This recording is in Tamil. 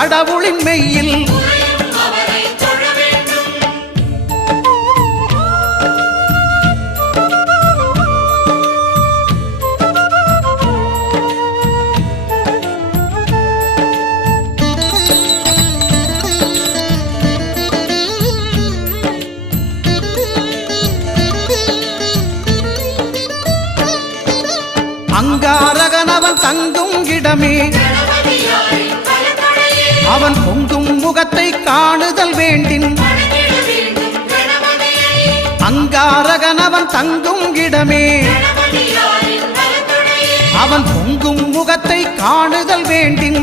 கடவுளின் மெய்யில் அங்காரகனவன் தங்கும் இடமே அவன் பொங்கும் முகத்தை காணுதல் வேண்டின் அங்காரகனவன் தங்கும் இடமே அவன் பொங்கும் முகத்தை காணுதல் வேண்டின்